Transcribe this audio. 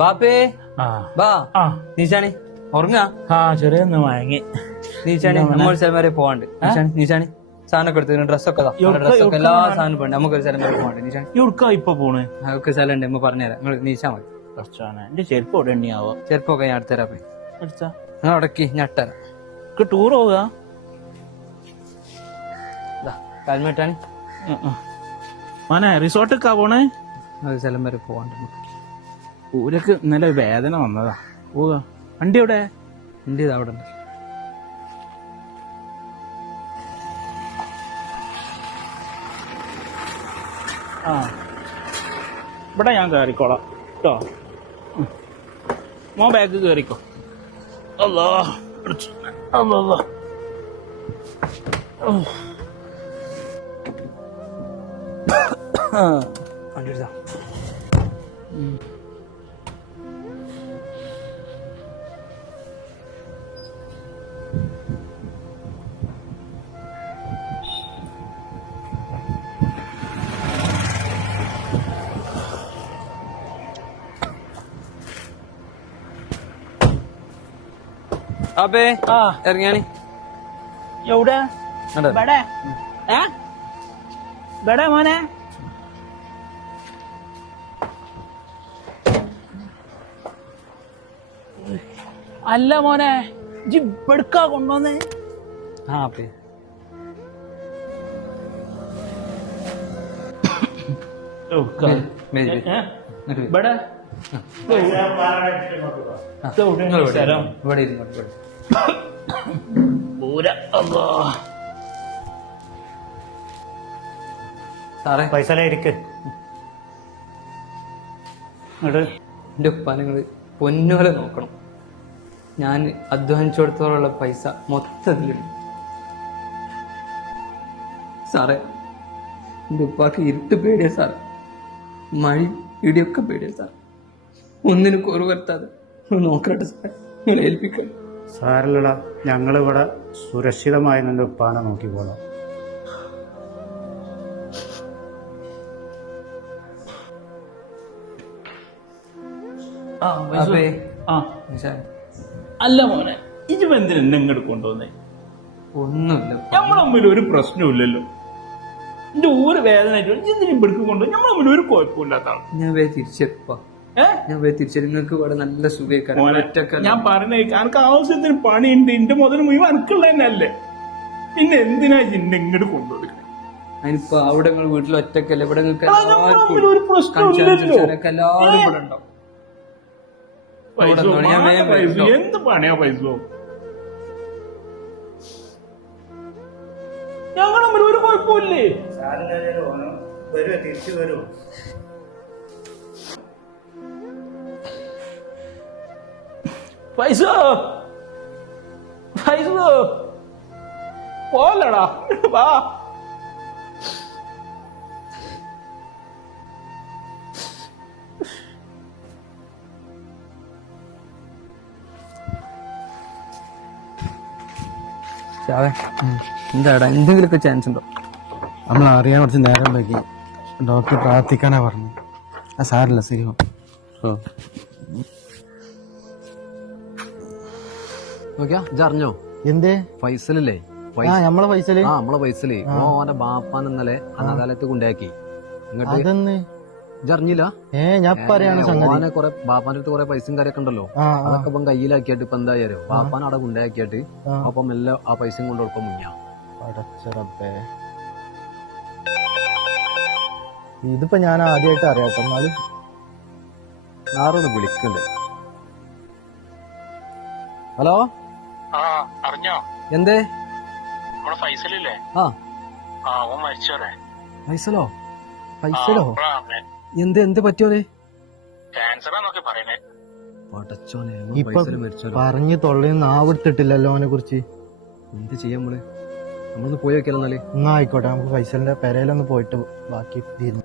ബാപ്പേ ബാ നീച്ചാണി ഉറങ്ങാ ചെറിയൊന്ന് വാങ്ങി നീച്ചാണി നമ്മൾ സ്ഥലം വരെ പോവാണ്ട് നീച്ചാണി സാധനമൊക്കെ എടുത്ത് ഡ്രസ്സൊക്കെ ഡ്രസ്സൊക്കെ എല്ലാ സാധനം പോണ്ട് നമുക്കൊരു സ്ഥലം വരെ പോവാണ്ട് നീച്ചാണി ഇവിടുക്കാ ഇപ്പൊ പോണ് നമുക്ക് സ്ഥലം ഉണ്ട് നമ്മ പറഞ്ഞുതരാം നിങ്ങൾ നീച്ചാ മതി. എന്റെ ചെരുപ്പ് ഇവിടെ എണ്ണിയാവോ? ചെരുപ്പൊക്കെ ഞാൻ അടുത്തരാ പോയി നിങ്ങൾ ഉടക്കി ഞട്ടരാ ടൂർ പോവുക കാൽമേട്ടാണ് മോനെ റിസോർട്ടൊക്കെ പോണേ. ഒരു സ്ഥലം വരെ പോവാണ്ട് ഊരക്ക് ഇന്നലെ വേദന വന്നതാ. പോവുക വണ്ടി എവിടെ? വണ്ടി ഇത് അവിടെ ഉണ്ട്. ഇവിടെ ഞാൻ കയറിക്കോളാം കേട്ടോ. മോ ബാഗ് കയറിക്കോ. അല്ലാ അല്ലാ വണ്ടി എടുത്താ അപ്പേ ഇറങ്ങിയാണി എവിടെ? മോനെ അല്ല മോനെ ജിബെടുക്കാ കൊണ്ടുവന്നേ. അപ്പേ ഇവിടെ സാറേ പൈസ ഇരിക്ക്. എന്റെ ഉപ്പാനങ്ങള് പൊന്നുപോലെ നോക്കണം. ഞാൻ അധ്വാനിച്ചെടുത്തോളം പൈസ മൊത്തത്തിലുണ്ട് സാറേ. എന്റെ ഉപ്പാക്ക് ഇരുട്ട് പേടിയാ സാർ, മഴ ഇടിയൊക്കെ പേടിയാ സാർ. ഒന്നിനും കുറവ് വരുത്താതെ നോക്കട്ടെ സാർ, നിങ്ങൾ ഏൽപ്പിക്കണം. സാരല്ലടാ, ഞങ്ങളിവിടെ സുരക്ഷിതമായി നിന്റെ ഉപ്പാനെ നോക്കിക്കോളാം. അല്ല മോനെ ഇത് എന്തിനാ ഇങ്ങോട്ട് കൊണ്ടുവന്നേ? ഒന്നുമില്ല, നമ്മൾ തമ്മിൽ ഒരു പ്രശ്നമില്ലല്ലോ. എന്റെ ഊര് വേദന എന്തിനും ഇവിടേക്ക് കൊണ്ടുപോയി നമ്മൾ തമ്മിൽ ഒരു കുഴപ്പമില്ലാത്താണ്. ഞാൻ തിരിച്ചെടുപ്പാ, ഞാൻ തിരിച്ചു. നിങ്ങൾക്ക് ഇവിടെ നല്ല സുഖം. ഞാൻ പറഞ്ഞ എനിക്ക് ആവശ്യത്തിന് പണിയുണ്ട്, എന്റെ മുതൽ മുഴുവൻ എനിക്കുള്ള തന്നെ അല്ലേ. പിന്നെ എന്തിനാ ഇന്നെ ഇങ്ങോട്ട് കൊണ്ടുപോയി? അതിനിപ്പോ അവിടെ നിങ്ങൾ വീട്ടിൽ ഒറ്റക്കല്ലേ, ഇവിടെ നിങ്ങൾക്ക് ഒരു പ്രശ്നമില്ലല്ലോ. എല്ലാവരും ഇവിടെ ഉണ്ടാവും. എന്ത് പണിയാ പൈസ? ഞങ്ങൾ തമ്മിൽ ഒരു കുഴപ്പമില്ലേ? തിരിച്ചു വരൂ. പൈസ പൈസ പോലടാ വാ. എന്താടാ, എന്തെങ്കിലുമൊക്കെ ചാൻസ് ഉണ്ടോ? നമ്മൾ അറിയാൻ കുറച്ച് നേരം വൈകി. ഡോക്ടർ പ്രാർത്ഥിക്കാനാ പറഞ്ഞു. സാരില്ല, ശരിയോ? അറിഞ്ഞോ എന്തേ പൈസലല്ലേ? നമ്മളെ പൈസല് നമ്മളെ പൈസല് ഓന്റെ ബാപ്പാൻ ഇന്നലെ അനാഥാലയത്ത് കൊണ്ടാക്കി. അതെന്ന് അറിഞ്ഞില്ല? ഞാൻ പറയാണ് കൊറേ ബാപ്പാന്റെ അടുത്ത് കൊറേ പൈസയും കാര്യമൊക്കെ ഉണ്ടല്ലോ, അതൊക്കെ ഇപ്പം കയ്യിലാക്കിയിട്ട് ഇപ്പൊ എന്തായാലോ ബാപ്പാൻ അവിടെ കൊണ്ടാക്കിയിട്ട് അപ്പം എല്ലാം ആ പൈസയും കൊണ്ട് കൊടുക്കാൻ മുങ്ങിയാ. ഇതിപ്പോ ഞാൻ ആദ്യമായിട്ട് അറിയാട്ടോ. എന്നാലും ആരോട് വിളിക്കണ്ടേ? ഹലോ, അറിഞ്ഞോ? എന്തേ? ഫൈസലോ? പൈസലോ? എന്ത് പറ്റിയോലേ? ക്യാൻസറാന്നൊക്കെ പറയണേ. ഇപ്പൊ പറഞ്ഞു തൊള്ളയും നാവിട്ടിട്ടില്ലല്ലോ അവനെ കുറിച്ച്. എന്ത് ചെയ്യാൻ നമ്മളൊന്ന് പോയി വെക്കലെന്നാല്? എന്നാ ആയിക്കോട്ടെ, നമുക്ക് ഫൈസലിന്റെ പെരയിലൊന്ന് പോയിട്ട് ബാക്കി തീരുന്നു.